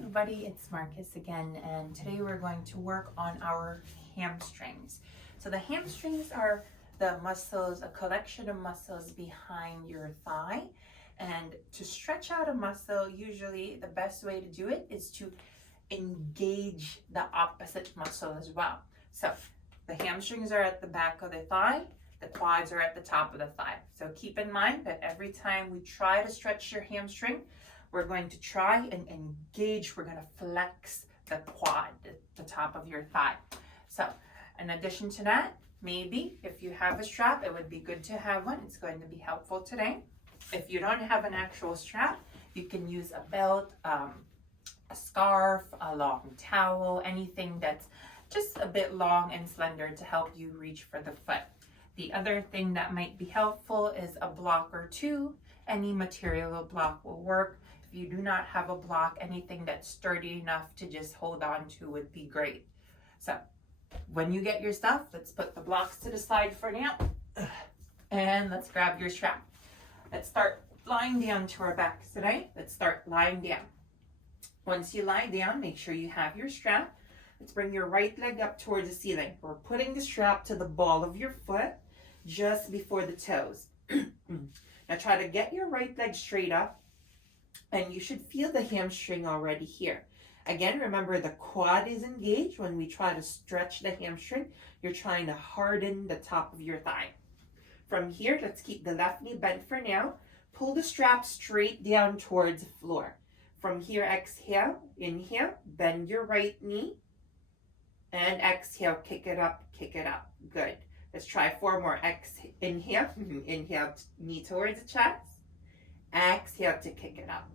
everybody, it's Marcus again, and today we're going to work on our hamstrings. So the hamstrings are the muscles, a collection of muscles behind your thigh. And to stretch out a muscle, usually the best way to do it is to engage the opposite muscle as well. So the hamstrings are at the back of the thigh, the quads are at the top of the thigh. So keep in mind that every time we try to stretch your hamstring, we're going to try and engage, we're going to flex the quad, the top of your thigh. So in addition to that, maybe if you have a strap, it would be good to have one. It's going to be helpful today. If you don't have an actual strap, you can use a belt, a scarf, a long towel, anything that's just a bit long and slender to help you reach for the foot. The other thing that might be helpful is a block or two. Any material block will work. If you do not have a block, anything that's sturdy enough to just hold on to would be great. So when you get your stuff, let's put the blocks to the side for now. And let's grab your strap. Let's start lying down to our backs today. Let's start lying down. Once you lie down, make sure you have your strap. Let's bring your right leg up towards the ceiling. We're putting the strap to the ball of your foot, just before the toes. Now try to get your right leg straight up, and you should feel the hamstring already here. Again, remember the quad is engaged. When we try to stretch the hamstring, you're trying to harden the top of your thigh. From here, let's keep the left knee bent for now. Pull the strap straight down towards the floor. From here, exhale, inhale, bend your right knee, and exhale, kick it up, good. Let's try 4 more. Inhale, inhale, knee towards the chest. Exhale to kick it up.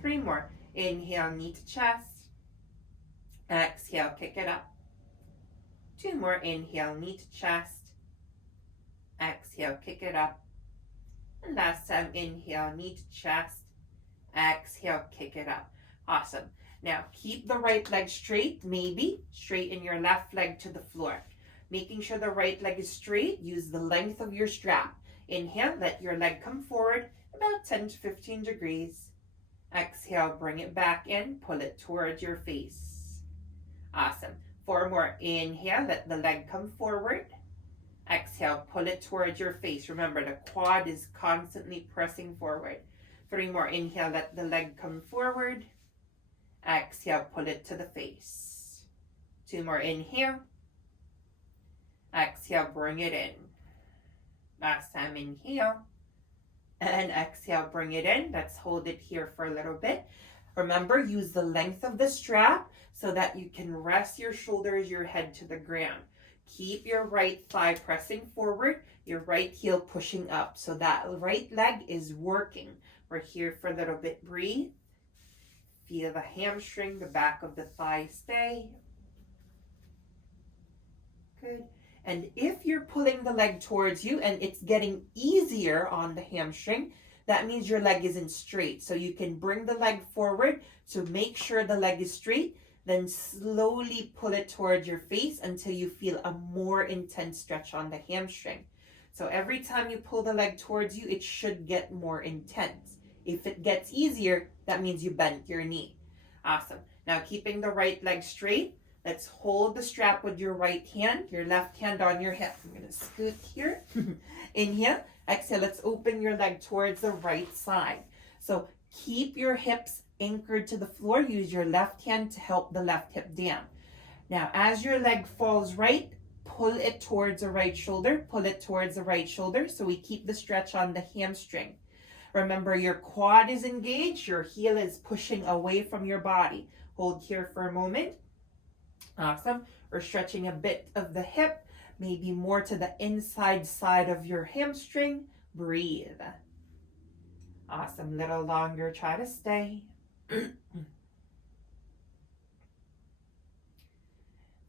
3 more. Inhale, knee to chest. Exhale, kick it up. 2 more. Inhale, knee to chest. Exhale, kick it up. And last time, inhale, knee to chest. Exhale, kick it up. Awesome. Now, keep the right leg straight, maybe straighten your left leg to the floor. Making sure the right leg is straight, use the length of your strap. Inhale, let your leg come forward about 10 to 15 degrees. Exhale, bring it back in, pull it towards your face. Awesome. 4 more. Inhale, let the leg come forward. Exhale, pull it towards your face. Remember, the quad is constantly pressing forward. 3 more. Inhale, let the leg come forward. Exhale, pull it to the face. 2 more. Inhale. Exhale, bring it in. Last time, inhale. And exhale, bring it in. Let's hold it here for a little bit. Remember, use the length of the strap so that you can rest your shoulders, your head to the ground. Keep your right thigh pressing forward, your right heel pushing up. So that right leg is working. We're here for a little bit. Breathe. Feel the hamstring, the back of the thigh stay. Good. And if you're pulling the leg towards you and it's getting easier on the hamstring, that means your leg isn't straight. So you can bring the leg forward to make sure the leg is straight, then slowly pull it towards your face until you feel a more intense stretch on the hamstring. So every time you pull the leg towards you, it should get more intense. If it gets easier, that means you bent your knee. Awesome. Now keeping the right leg straight, let's hold the strap with your right hand, your left hand on your hip. I'm going to scoot here. Inhale, exhale. Let's open your leg towards the right side. So keep your hips anchored to the floor. Use your left hand to help the left hip down. Now, as your leg falls right, pull it towards the right shoulder. Pull it towards the right shoulder so we keep the stretch on the hamstring. Remember, your quad is engaged. Your heel is pushing away from your body. Hold here for a moment. Awesome. We're stretching a bit of the hip, maybe more to the inside side of your hamstring. Breathe. Awesome. Little longer. Try to stay.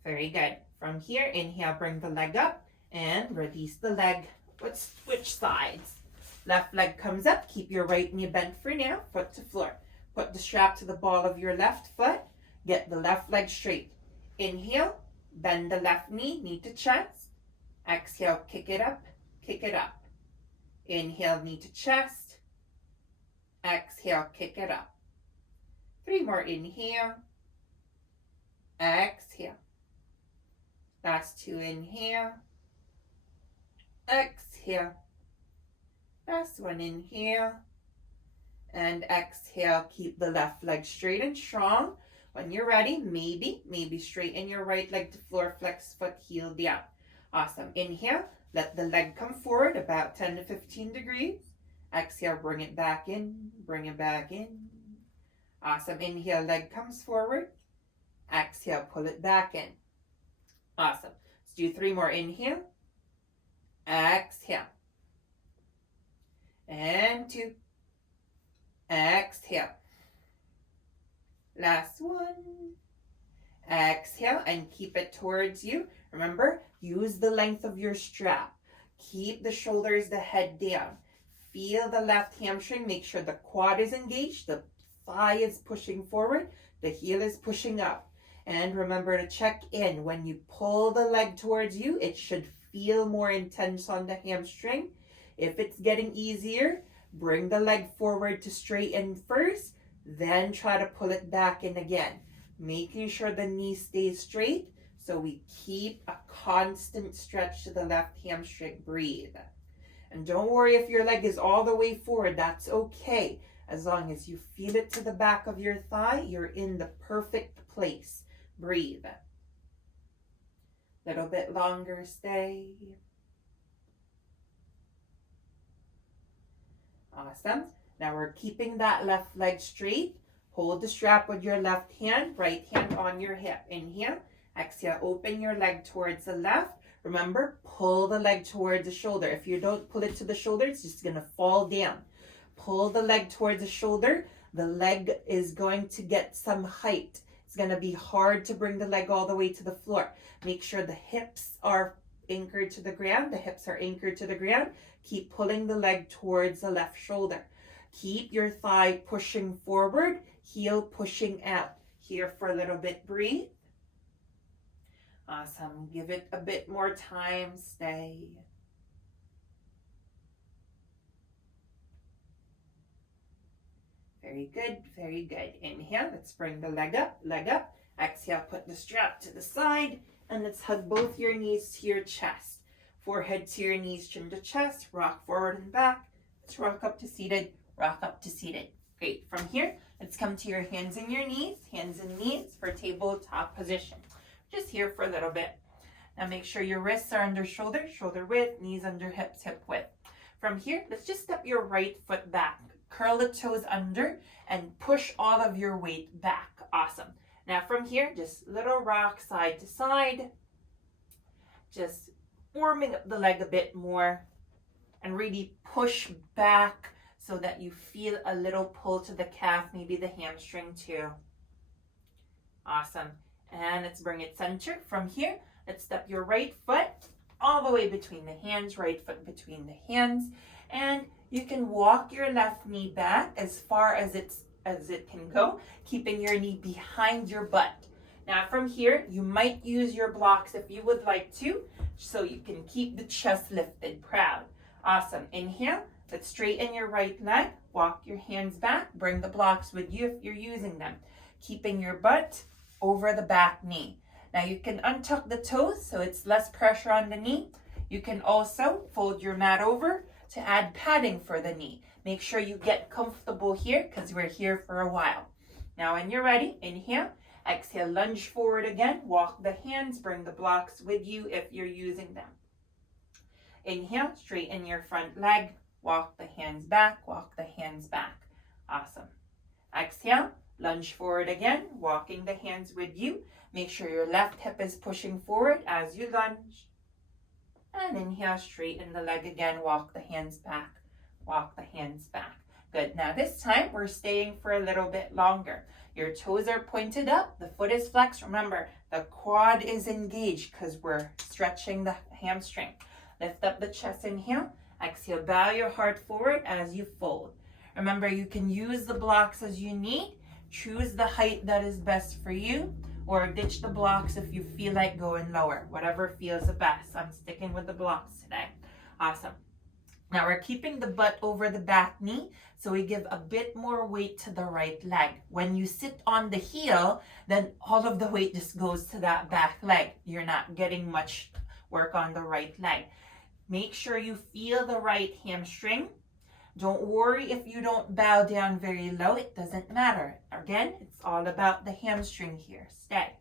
Very good. From here, inhale, bring the leg up and release the leg. Let's switch sides. Left leg comes up. Keep your right knee bent for now. Foot to floor. Put the strap to the ball of your left foot. Get the left leg straight. Inhale, bend the left knee, knee to chest. Exhale, kick it up, kick it up. Inhale, knee to chest. Exhale, kick it up. 3 more. Inhale. Exhale. Last 2. Inhale. Exhale. Last 1. Inhale. And exhale. Keep the left leg straight and strong. When you're ready, maybe straighten your right leg to floor, flex foot, heel down. Awesome. Inhale. Let the leg come forward about 10 to 15 degrees. Exhale, bring it back in, bring it back in. Awesome. Inhale, leg comes forward. Exhale, pull it back in. Awesome. Let's do 3 more. Inhale. Exhale. And 2. Exhale. Last 1. Exhale and keep it towards you. Remember, use the length of your strap. Keep the shoulders, the head down. Feel the left hamstring. Make sure the quad is engaged. The thigh is pushing forward. The heel is pushing up. And remember to check in. When you pull the leg towards you, it should feel more intense on the hamstring. If it's getting easier, bring the leg forward to straighten first. Then try to pull it back in again. Making sure the knee stays straight so we keep a constant stretch to the left hamstring. Breathe. And don't worry if your leg is all the way forward. That's okay. As long as you feel it to the back of your thigh, you're in the perfect place. Breathe. Little bit longer, stay. Awesome. Now we're keeping that left leg straight. Hold the strap with your left hand, right hand on your hip. Inhale. Exhale, open your leg towards the left. Remember, pull the leg towards the shoulder. If you don't pull it to the shoulder, it's just going to fall down. Pull the leg towards the shoulder. The leg is going to get some height. It's going to be hard to bring the leg all the way to the floor. Make sure the hips are anchored to the ground. The hips are anchored to the ground. Keep pulling the leg towards the left shoulder. Keep your thigh pushing forward, heel pushing out. Here for a little bit, breathe. Awesome. Give it a bit more time. Stay. Very good, very good. Inhale, let's bring the leg up, leg up. Exhale, put the strap to the side, and let's hug both your knees to your chest. Forehead to your knees, chin to chest, rock forward and back. Let's rock up to seated, rock up to seated. Great. From here, let's come to your hands and your knees, hands and knees for tabletop position. Just here for a little bit. Now make sure your wrists are under shoulders, shoulder width, knees under hips, hip width. From here, let's just step your right foot back. Curl the toes under and push all of your weight back. Awesome. Now from here, just little rock side to side. Just warming up the leg a bit more and really push back so that you feel a little pull to the calf, maybe the hamstring too. Awesome. And let's bring it center. From here, let's step your right foot all the way between the hands, right foot between the hands. And you can walk your left knee back as far as it can go, keeping your knee behind your butt. Now from here, you might use your blocks if you would like to, so you can keep the chest lifted, proud. Awesome. Inhale. Let's straighten your right leg. Walk your hands back. Bring the blocks with you if you're using them. Keeping your butt over the back knee. Now you can untuck the toes so it's less pressure on the knee. You can also fold your mat over to add padding for the knee. Make sure you get comfortable here because we're here for a while. Now when you're ready, inhale, exhale, lunge forward again, walk the hands, bring the blocks with you if you're using them. Inhale, straighten your front leg, walk the hands back, walk the hands back. Awesome. Exhale, lunge forward again, walking the hands with you. Make sure your left hip is pushing forward as you lunge. And inhale, straighten the leg again, walk the hands back, walk the hands back. Good. Now this time we're staying for a little bit longer. Your toes are pointed up, the foot is flexed. Remember, the quad is engaged because we're stretching the hamstring. Lift up the chest, inhale. Exhale, bow your heart forward as you fold. Remember, you can use the blocks as you need. Choose the height that is best for you, or ditch the blocks if you feel like going lower. Whatever feels the best. I'm sticking with the blocks today. Awesome. Now we're keeping the butt over the back knee, so we give a bit more weight to the right leg. When you sit on the heel, then all of the weight just goes to that back leg. You're not getting much work on the right leg. Make sure you feel the right hamstring. Don't worry if you don't bow down very low. It doesn't matter. Again, it's all about the hamstring here. Stay.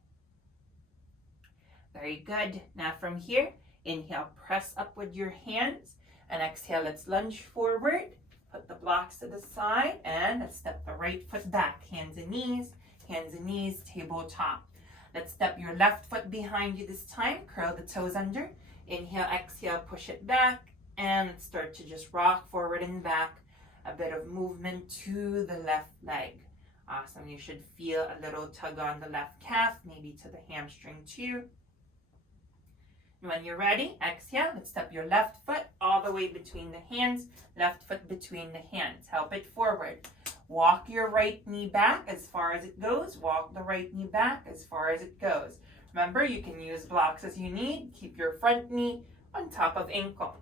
Very good. Now from here, inhale, press up with your hands. And exhale, let's lunge forward. Put the blocks to the side. And let's step the right foot back. Hands and knees, tabletop. Let's step your left foot behind you this time. Curl the toes under. Inhale, exhale, push it back. And let's start to just rock forward and back. A bit of movement to the left leg. Awesome. You should feel a little tug on the left calf, maybe to the hamstring too. When you're ready, exhale. Let's step your left foot all the way between the hands. Left foot between the hands. Help it forward. Walk your right knee back as far as it goes. Walk the right knee back as far as it goes. Remember, you can use blocks as you need. Keep your front knee on top of ankle.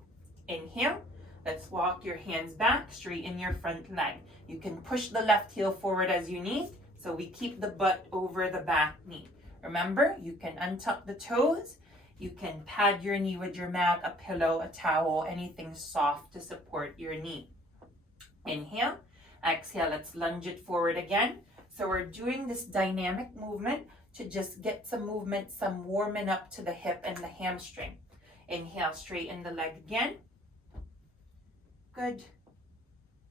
Inhale. Let's walk your hands back, straighten your front leg. You can push the left heel forward as you need, so we keep the butt over the back knee. Remember, you can untuck the toes. You can pad your knee with your mat, a pillow, a towel, anything soft to support your knee. Inhale. Exhale. Let's lunge it forward again. So we're doing this dynamic movement to just get some movement, some warming up to the hip and the hamstring. Inhale, straighten the leg again. Good.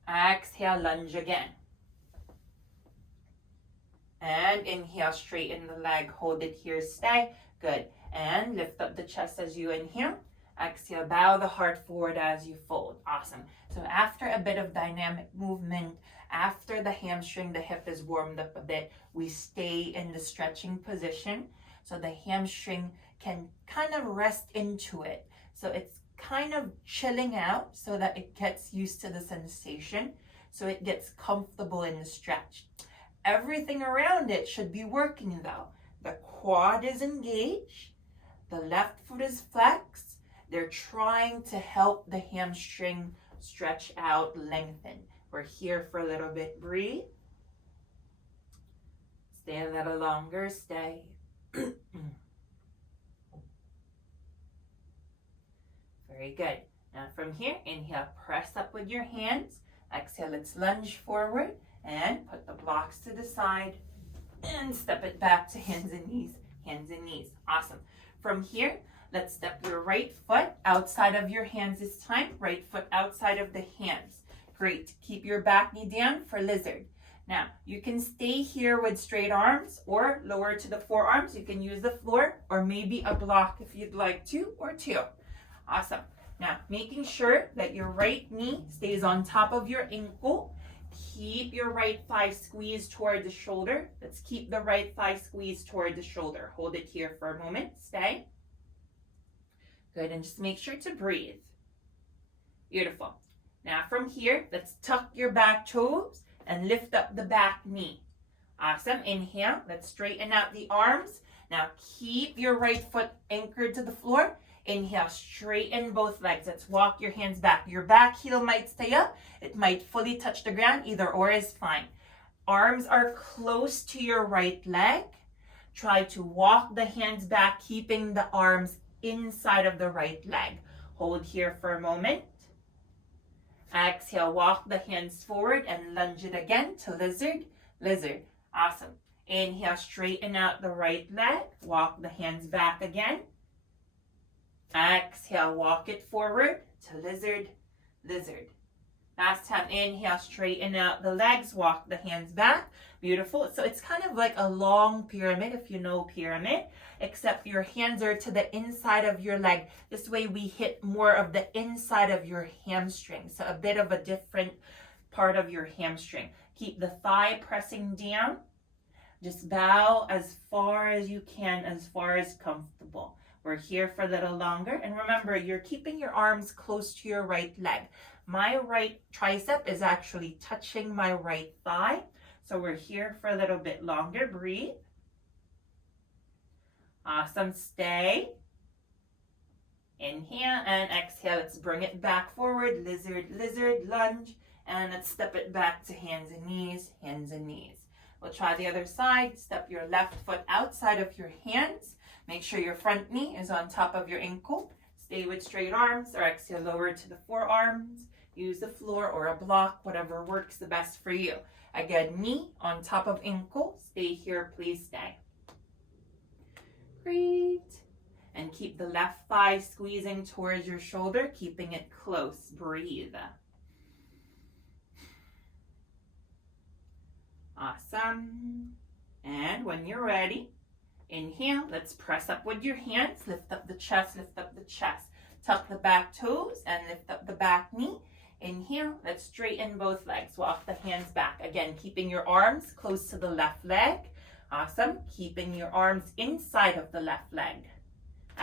Exhale, lunge again. And inhale, straighten the leg, hold it here, stay. Good. And lift up the chest as you inhale. Exhale, bow the heart forward as you fold. Awesome. So after a bit of dynamic movement, after the hamstring, the hip is warmed up a bit, we stay in the stretching position so the hamstring can kind of rest into it. So it's kind of chilling out so that it gets used to the sensation, so it gets comfortable in the stretch. Everything around it should be working though. The quad is engaged. The left foot is flexed. They're trying to help the hamstring stretch out, lengthen. We're here for a little bit. Breathe. Stay a little longer. Stay. Very good. Now from here, inhale, press up with your hands. Exhale, let's lunge forward and put the blocks to the side and step it back to hands and knees. Awesome. From here, let's step your right foot outside of your hands this time. Right foot outside of the hands. Great. Keep your back knee down for lizard. Now, you can stay here with straight arms or lower to the forearms. You can use the floor or maybe a block if you'd like to, or two. Awesome. Now, making sure that your right knee stays on top of your ankle. Keep your right thigh squeezed toward the shoulder. Let's keep the right thigh squeezed toward the shoulder. Hold it here for a moment. Stay. Good, and just make sure to breathe. Beautiful. Now from here, let's tuck your back toes and lift up the back knee. Awesome. Inhale. Let's straighten out the arms. Now keep your right foot anchored to the floor. Inhale, straighten both legs. Let's walk your hands back. Your back heel might stay up. It might fully touch the ground. Either or is fine. Arms are close to your right leg. Try to walk the hands back, keeping the arms inside of the right leg. Hold here for a moment. Exhale, walk the hands forward and lunge it again to lizard, lizard. Awesome. Inhale, straighten out the right leg. Walk the hands back again. Exhale, walk it forward to lizard, lizard. Last time, inhale, straighten out the legs, walk the hands back. Beautiful. So it's kind of like a long pyramid, if you know pyramid, except your hands are to the inside of your leg. This way we hit more of the inside of your hamstring. So a bit of a different part of your hamstring. Keep the thigh pressing down. Just bow as far as you can, as far as comfortable. We're here for a little longer. And remember, you're keeping your arms close to your right leg. My right tricep is actually touching my right thigh. So we're here for a little bit longer. Breathe. Awesome. Stay. Inhale and exhale. Let's bring it back forward. Lizard, lizard, lunge. And let's step it back to hands and knees, hands and knees. We'll try the other side. Step your left foot outside of your hands. Make sure your front knee is on top of your ankle. Stay with straight arms, or exhale, lower to the forearms. Use the floor or a block, whatever works the best for you. Again, knee on top of ankle. Stay here, please stay. Great. And keep the left thigh squeezing towards your shoulder, keeping it close. Breathe. Awesome. And when you're ready, inhale. Let's press up with your hands. Lift up the chest, lift up the chest. Tuck the back toes and lift up the back knee. Inhale. Let's straighten both legs. Walk the hands back. Again, keeping your arms close to the left leg. Awesome. Keeping your arms inside of the left leg.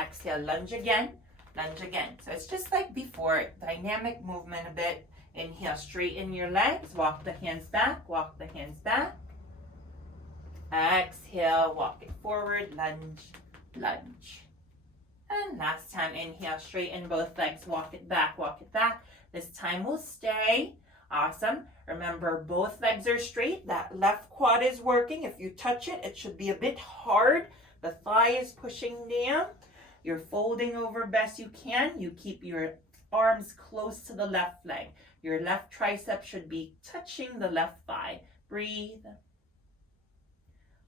Exhale, lunge again, lunge again. So it's just like before, dynamic movement a bit. Inhale, straighten your legs, walk the hands back, walk the hands back. Exhale, walk it forward, lunge, lunge. And last time, inhale, straighten both legs, walk it back, walk it back. This time we'll stay. Awesome. Remember, both legs are straight. That left quad is working. If you touch it, it should be a bit hard. The thigh is pushing down. You're folding over best you can. You keep your arms close to the left leg. Your left tricep should be touching the left thigh. Breathe.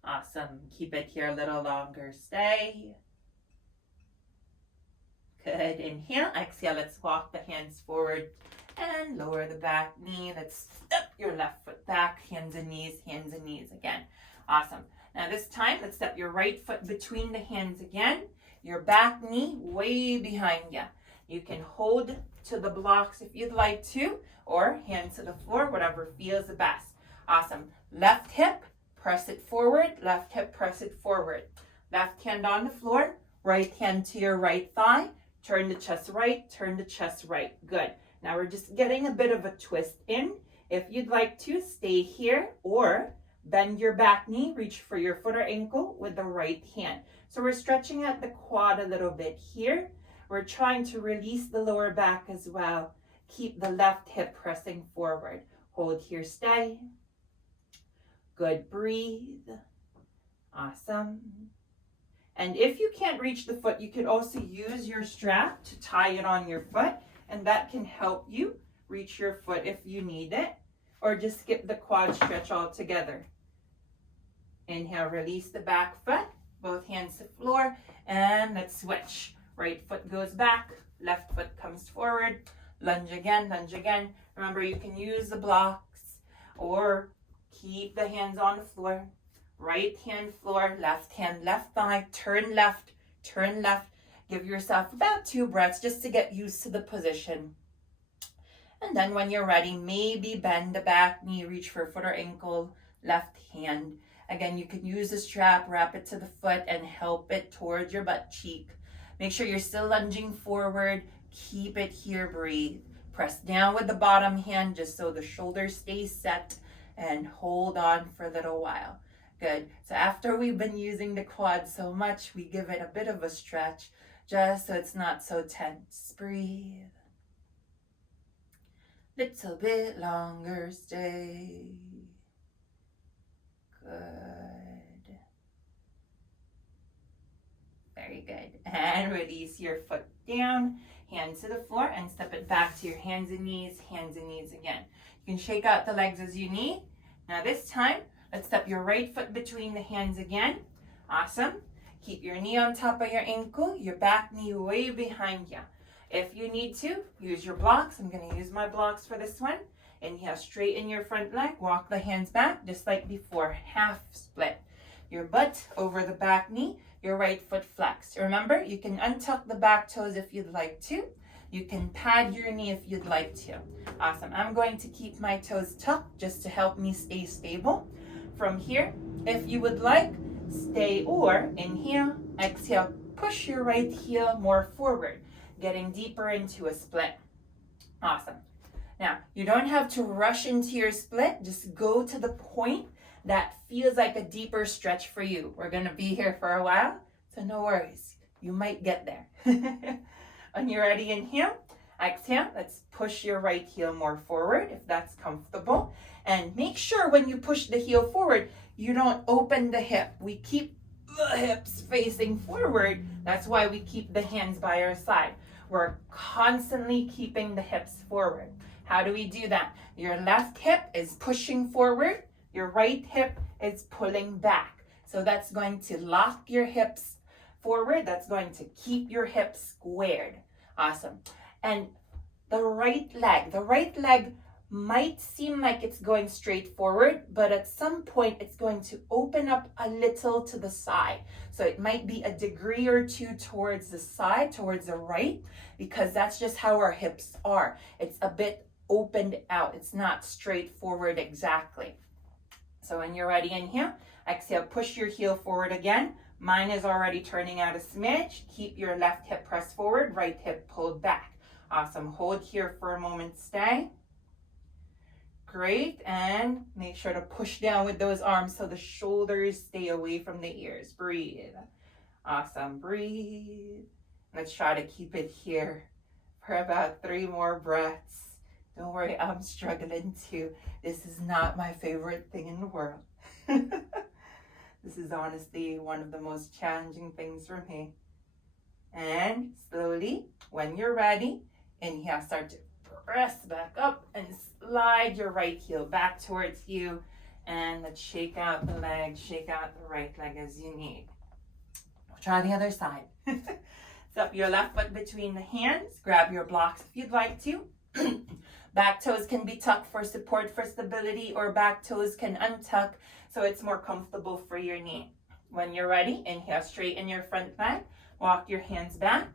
Awesome. Keep it here a little longer. Stay. Good. Inhale. Exhale. Let's walk the hands forward and lower the back knee. Let's step your left foot back. Hands and knees again. Awesome. Now this time, let's step your right foot between the hands again. Your back knee way behind you. You can hold to the blocks if you'd like to, or hands to the floor, whatever feels the best. Awesome. Left hip, press it forward. Left hip, press it forward. Left hand on the floor, right hand to your right thigh. Turn the chest right, turn the chest right. Good. Now we're just getting a bit of a twist in. If you'd like to, stay here or bend your back knee, reach for your foot or ankle with the right hand. So we're stretching at the quad a little bit here. We're trying to release the lower back as well. Keep the left hip pressing forward. Hold here, stay. Good, breathe. Awesome. And if you can't reach the foot, you could also use your strap to tie it on your foot, and that can help you reach your foot if you need it, or just skip the quad stretch altogether. Inhale, release the back foot, both hands to floor, and let's switch. Right foot goes back, left foot comes forward, lunge again, lunge again. Remember, you can use the blocks or keep the hands on the floor. Right hand floor, left hand, left thigh, turn left, turn left. Give yourself about 2 breaths just to get used to the position. And then when you're ready, maybe bend the back knee, reach for foot or ankle, left hand. Again, you can use the strap, wrap it to the foot, and help it towards your butt cheek. Make sure you're still lunging forward. Keep it here, breathe. Press down with the bottom hand just so the shoulders stay set, and hold on for a little while. Good. So after we've been using the quad so much, we give it a bit of a stretch just so it's not so tense. Breathe. Little bit longer, stay. Good. Very good. And release your foot down, hands to the floor, and step it back to your hands and knees again. You can shake out the legs as you need. Now this time, let's step your right foot between the hands again. Awesome. Keep your knee on top of your ankle, your back knee way behind you. If you need to, use your blocks. I'm going to use my blocks for this one. Inhale, straighten your front leg. Walk the hands back, just like before. Half split. Your butt over the back knee, your right foot flexed. Remember, you can untuck the back toes if you'd like to. You can pad your knee if you'd like to. Awesome. I'm going to keep my toes tucked just to help me stay stable. From here, if you would like, stay or inhale, exhale, push your right heel more forward, getting deeper into a split. Awesome. Now, you don't have to rush into your split. Just go to the point that feels like a deeper stretch for you. We're going to be here for a while, so no worries. You might get there. When you're ready, inhale. Exhale, let's push your right heel more forward if that's comfortable. And make sure when you push the heel forward, you don't open the hip. We keep the hips facing forward. That's why we keep the hands by our side. We're constantly keeping the hips forward. How do we do that? Your left hip is pushing forward. Your right hip is pulling back. So that's going to lock your hips forward. That's going to keep your hips squared. Awesome. And the right leg might seem like it's going straight forward, but at some point it's going to open up a little to the side. So it might be a degree or two towards the side, towards the right, because that's just how our hips are. It's a bit opened out. It's not straightforward exactly. So when you're ready, inhale, exhale, push your heel forward again. Mine is already turning out a smidge. Keep your left hip pressed forward, right hip pulled back. Awesome. Hold here for a moment, stay. Great. And make sure to push down with those arms so the shoulders stay away from the ears. Breathe. Awesome. Breathe. Let's try to keep it here for about 3 more breaths. Don't worry, I'm struggling too. This is not my favorite thing in the world. This is honestly one of the most challenging things for me. And slowly, when you're ready, inhale, start to press back up and slide your right heel back towards you. And let's shake out the leg, shake out the right leg as you need. Try the other side. Step your left foot between the hands. Grab your blocks if you'd like to. Back toes can be tucked for support, for stability, or back toes can untuck so it's more comfortable for your knee. When you're ready, inhale, straighten your front leg. Walk your hands back.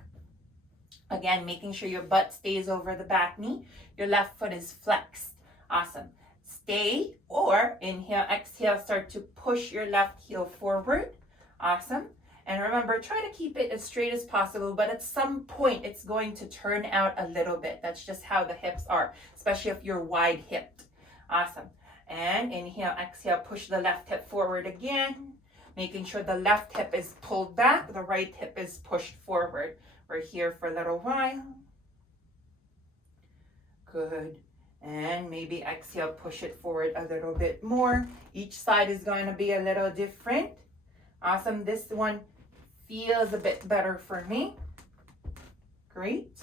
Again, making sure your butt stays over the back knee. Your left foot is flexed. Awesome. Stay or inhale, exhale, start to push your left heel forward. Awesome. And remember, try to keep it as straight as possible, but at some point it's going to turn out a little bit. That's just how the hips are, especially if you're wide hipped. Awesome. And inhale, exhale, push the left hip forward again, making sure the left hip is pulled back, the right hip is pushed forward. We're here for a little while. Good. And maybe exhale, push it forward a little bit more. Each side is going to be a little different. Awesome. This one feels a bit better for me. Great.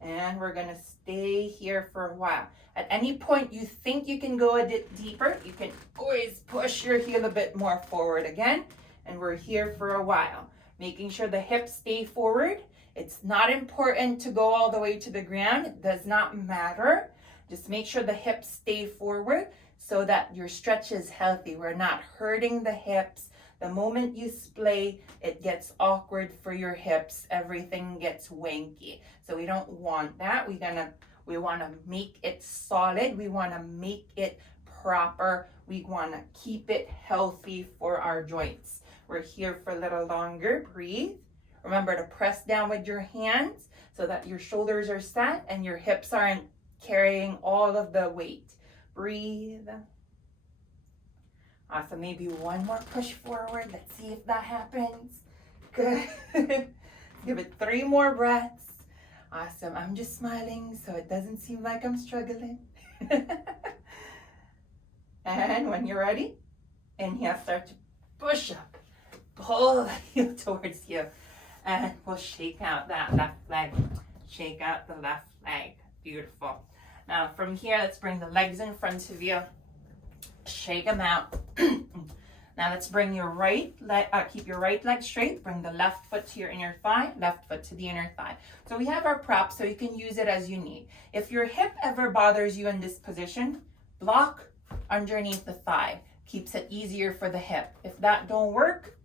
And we're going to stay here for a while. At any point you think you can go a bit deeper, you can always push your heel a bit more forward again. And we're here for a while. Making sure the hips stay forward. It's not important to go all the way to the ground. It does not matter. Just make sure the hips stay forward so that your stretch is healthy. We're not hurting the hips. The moment you splay, it gets awkward for your hips. Everything gets wanky. So we don't want that. We want to make it solid. We want to make it proper. We want to keep it healthy for our joints. We're here for a little longer. Breathe. Remember to press down with your hands so that your shoulders are set and your hips aren't carrying all of the weight. Breathe. Awesome. Maybe one more push forward. Let's see if that happens. Good. Give it 3 more breaths. Awesome. I'm just smiling so it doesn't seem like I'm struggling. And when you're ready, inhale, start to push up. Pull the heel towards you. And we'll shake out that left leg. Shake out the left leg. Beautiful. Now from here, let's bring the legs in front of you. Shake them out. Now let's bring your right leg, keep your right leg straight. Bring the left foot to your inner thigh, left foot to the inner thigh. So we have our prop, so you can use it as you need. If your hip ever bothers you in this position, block underneath the thigh. Keeps it easier for the hip. If that don't work,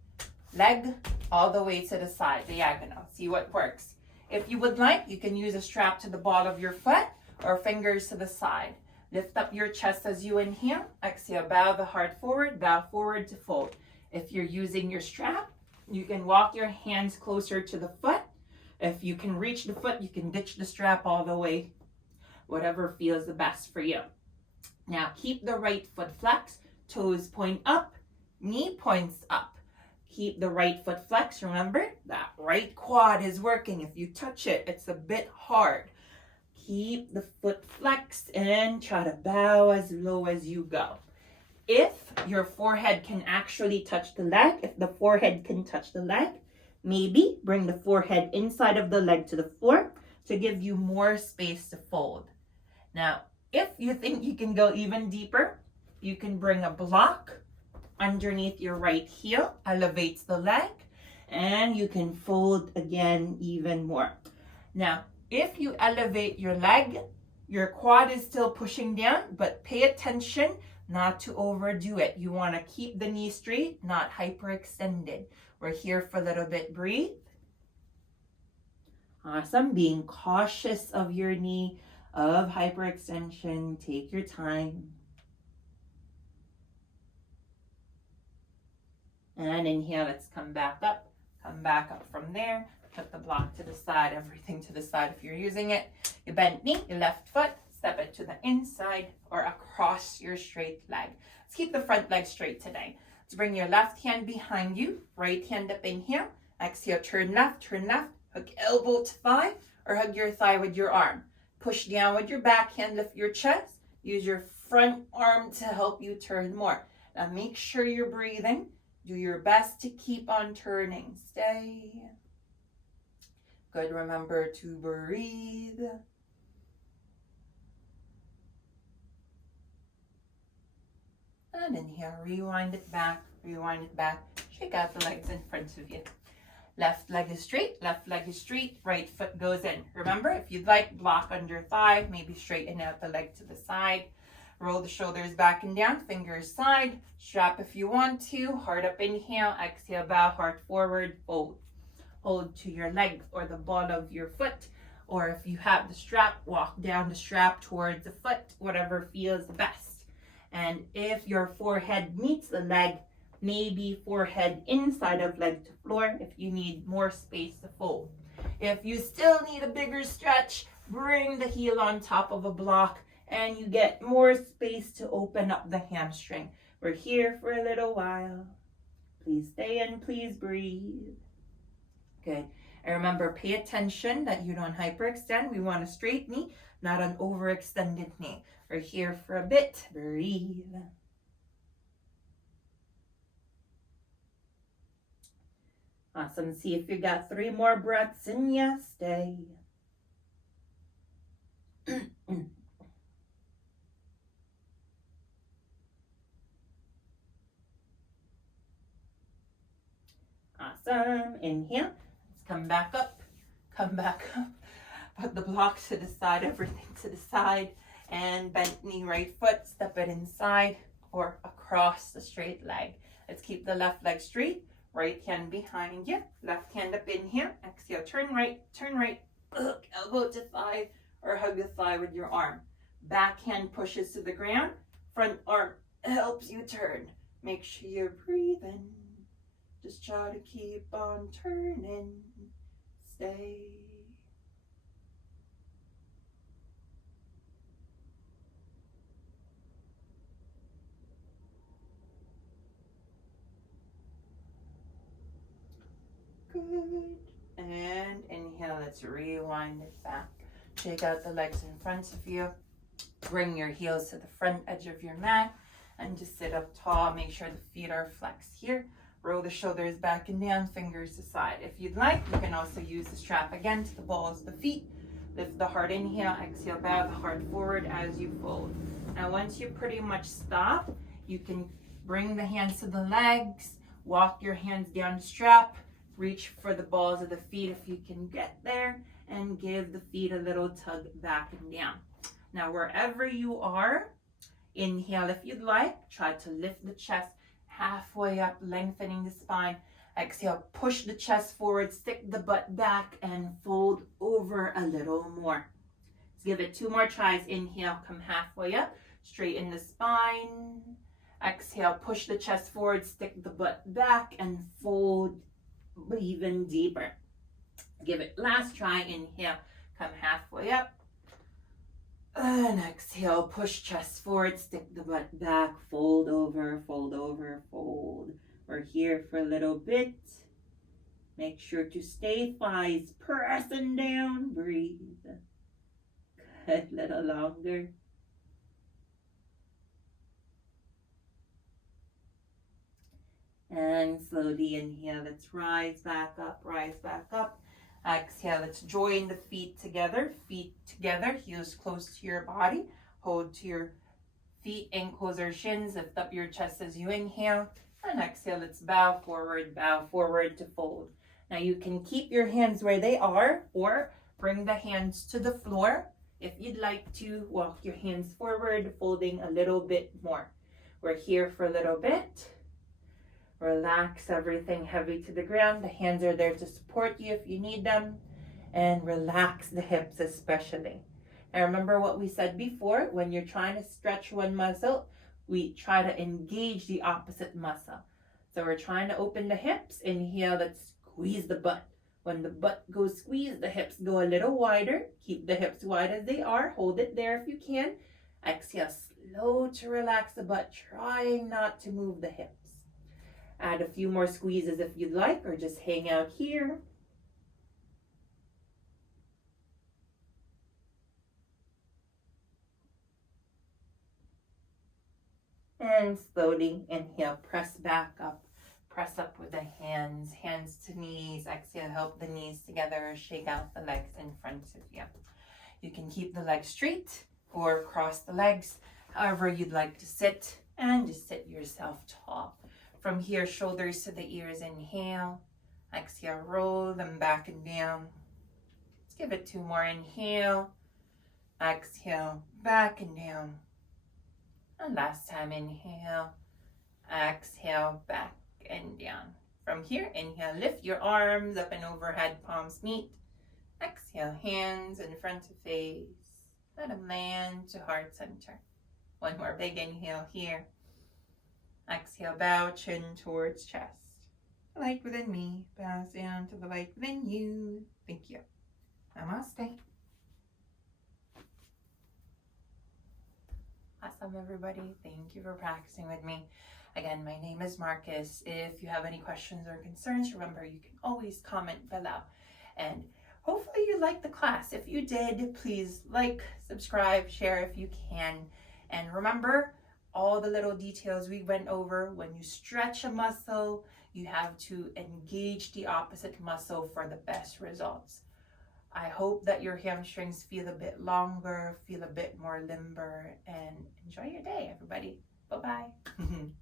leg all the way to the side, diagonal. See what works. If you would like, you can use a strap to the ball of your foot or fingers to the side. Lift up your chest as you inhale. Exhale, bow the heart forward, bow forward to fold. If you're using your strap, you can walk your hands closer to the foot. If you can reach the foot, you can ditch the strap all the way. Whatever feels the best for you. Now keep the right foot flexed, toes point up, knee points up. Keep the right foot flexed. Remember, that right quad is working. If you touch it, it's a bit hard. Keep the foot flexed and try to bow as low as you go. If your forehead can actually touch the leg, if the forehead can touch the leg, maybe bring the forehead inside of the leg to the floor to give you more space to fold. Now, if you think you can go even deeper, you can bring a block underneath your right heel, elevates the leg, and you can fold again even more. Now, if you elevate your leg, your quad is still pushing down, but pay attention not to overdo it. You want to keep the knee straight, not hyperextended. We're here for a little bit. Breathe. Awesome. Being cautious of your knee, of hyperextension. Take your time. And inhale, let's come back up. Come back up from there. Put the block to the side, everything to the side if you're using it. Your bent knee, your left foot, step it to the inside or across your straight leg. Let's keep the front leg straight today. Let's bring your left hand behind you, right hand up in here. Exhale, turn left, hug elbow to thigh or hug your thigh with your arm. Push down with your back hand, lift your chest. Use your front arm to help you turn more. Now make sure you're breathing. Do your best to keep on turning. Stay. Good, remember to breathe. And inhale, rewind it back, shake out the legs in front of you. Left leg is straight, right foot goes in. Remember, if you'd like, block under thigh, maybe straighten out the leg to the side. Roll the shoulders back and down, fingers side, strap if you want to, heart up, inhale, exhale, bow, heart forward, fold. Hold to your leg or the ball of your foot, or if you have the strap, walk down the strap towards the foot, whatever feels best. And if your forehead meets the leg, maybe forehead inside of leg to floor if you need more space to fold. If you still need a bigger stretch, bring the heel on top of a block and you get more space to open up the hamstring. We're here for a little while. Please stay in, please breathe. Good. And remember, pay attention that you don't hyperextend. We want a straight knee, not an overextended knee. We're here for a bit. Breathe. Awesome. See if you got 3 more breaths in you. Stay. Awesome. Inhale. Come back up, put the blocks to the side, everything to the side, and bent knee, right foot, step it inside or across the straight leg. Let's keep the left leg straight, right hand behind you, left hand up in here, exhale, turn right, elbow to thigh or hug the thigh with your arm. Back hand pushes to the ground, front arm helps you turn. Make sure you're breathing. Just try to keep on turning. Stay. Good. And inhale, let's rewind it back. Shake out the legs in front of you. Bring your heels to the front edge of your mat and just sit up tall. Make sure the feet are flexed here. Roll the shoulders back and down, fingers aside. If you'd like, you can also use the strap again to the balls of the feet. Lift the heart, inhale, exhale, bow the heart forward as you fold. Now once you pretty much stop, you can bring the hands to the legs, walk your hands down the strap, reach for the balls of the feet if you can get there, and give the feet a little tug back and down. Now wherever you are, inhale if you'd like, try to lift the chest halfway up, lengthening the spine. Exhale, push the chest forward, stick the butt back, and fold over a little more. Let's give it 2 more tries. Inhale, come halfway up, straighten the spine. Exhale, push the chest forward, stick the butt back, and fold even deeper. Give it last try. Inhale, come halfway up. And exhale, push chest forward, stick the butt back, fold over, fold. We're here for a little bit. Make sure to stay thighs pressing down. Breathe. Good, little longer. And slowly inhale. Let's rise back up, rise back up. Exhale, let's join the feet together, heels close to your body. Hold to your feet, ankles or shins. Lift up your chest as you inhale. And exhale, let's bow forward to fold. Now you can keep your hands where they are or bring the hands to the floor. If you'd like to, walk your hands forward, folding a little bit more. We're here for a little bit. Relax everything heavy to the ground. The hands are there to support you if you need them. And relax the hips especially. And remember what we said before, when you're trying to stretch one muscle, we try to engage the opposite muscle. So we're trying to open the hips. Inhale, let's squeeze the butt. When the butt goes squeezed, the hips go a little wider. Keep the hips wide as they are. Hold it there if you can. Exhale, slow to relax the butt, trying not to move the hips. Add a few more squeezes if you'd like, or just hang out here. And slowly inhale, press back up. Press up with the hands to knees. Exhale, help the knees together. Shake out the legs in front of you. You can keep the legs straight or cross the legs, however you'd like to sit, and just sit yourself tall. From here, shoulders to the ears, inhale. Exhale, roll them back and down. Let's give it 2 more. Inhale. Exhale, back and down. And last time, inhale. Exhale, back and down. From here, inhale, lift your arms up and overhead, palms meet. Exhale, hands in front of face. Let them land to heart center. One more big inhale here. Exhale, bow, chin towards chest. The light within me bows down to the light within you. Thank you. Namaste. Awesome, everybody. Thank you for practicing with me. Again, my name is Marcus. If you have any questions or concerns, remember you can always comment below. And hopefully you liked the class. If you did, please like, subscribe, share if you can. And remember, all the little details we went over. When you stretch a muscle, you have to engage the opposite muscle for the best results. I hope that your hamstrings feel a bit longer, feel a bit more limber, and enjoy your day, everybody. Bye-bye.